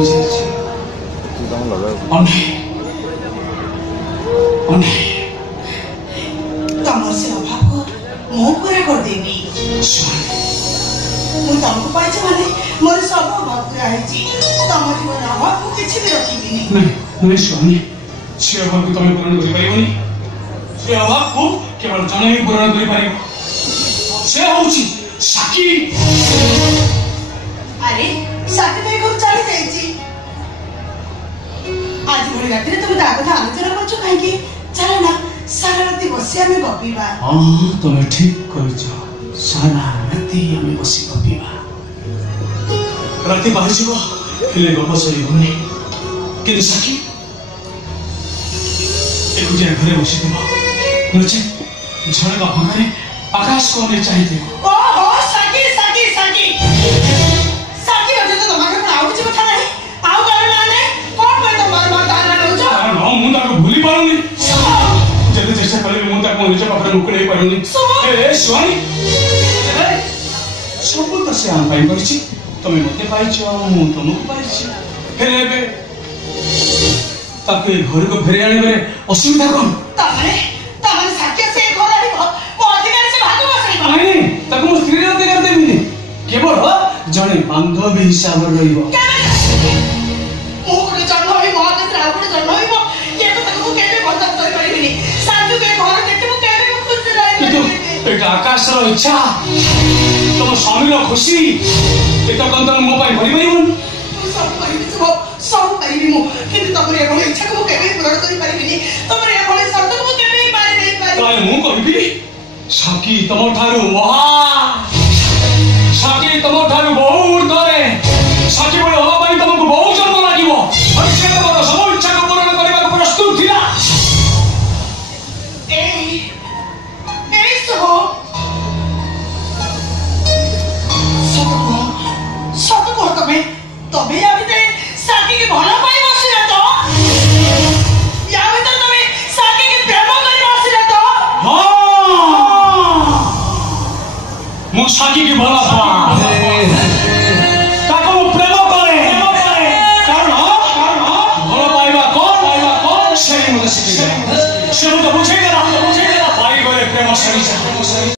हो जाए तमर से अभाव को मो पूरा कर देबी मु तुमको पाइछ माने मोर सब अभाव पूरा है तम जीवन अभाव को किछि भी रखिबिनी नहीं स्वामी से अभाव को तुम पूर्ण कर पाइबनी से अभाव को केवल जने ही पूर्ण कर पाइबो से होची साकी अरे साकी तो घर चली जाइछि आज भोर रात तुम ता कथा आलोचना करछो काहे कि चल ना सारा रात बसी हमें गपीबा हां तुम ठीक कहछो सारा रात हमें बसी गपीबा रात बाहर जीवो हेले गप सरी होनी कि साकी एक जे घरे बसी दिबो नचे झड़का भंगारे आकाश को ने चाहिए ओ हो साकी साकी साकी साकी अजे तो तुम्हारे पर आउ जे कथा नहीं आउ कर ना ने कोन पे तुम्हार मां दाना लो छ न मु ताको भूली पाउनी जल्दी चेष्टा करे मु ताको निज पाखरे मुकड़े पाउनी ए स्वामी सब तो से हम पाई परछि तमे मते पाइछो मु तुमको पाइछि हेले ताके घर को फेरे आने में असुविधा कौन तमने साक्य से घर आनी मो अधिकार से भाग बसैबो नहीं ताको मो स्त्री अधिकार देबिनी केवल जने बांधवी हिसाब रहिबो मो को जन्म होई मो के रावण जन्म होई मो के तो ताको केबे बर्दाश्त कर परिबिनी साधु के घर देखि मो केबे खुश रहि किंतु एक आकाश रो इच्छा तुम स्वामी रो खुशी एटा कोन तुम मो पाई भरि परिबन सब पाइबी मु किंतु तमरे एभले इच्छा को केबे पूर्ण करि परिबिनी तमरे एभले शब्द को केबे पारि नै पारि काय मु कहबी साकी तम ठारू महा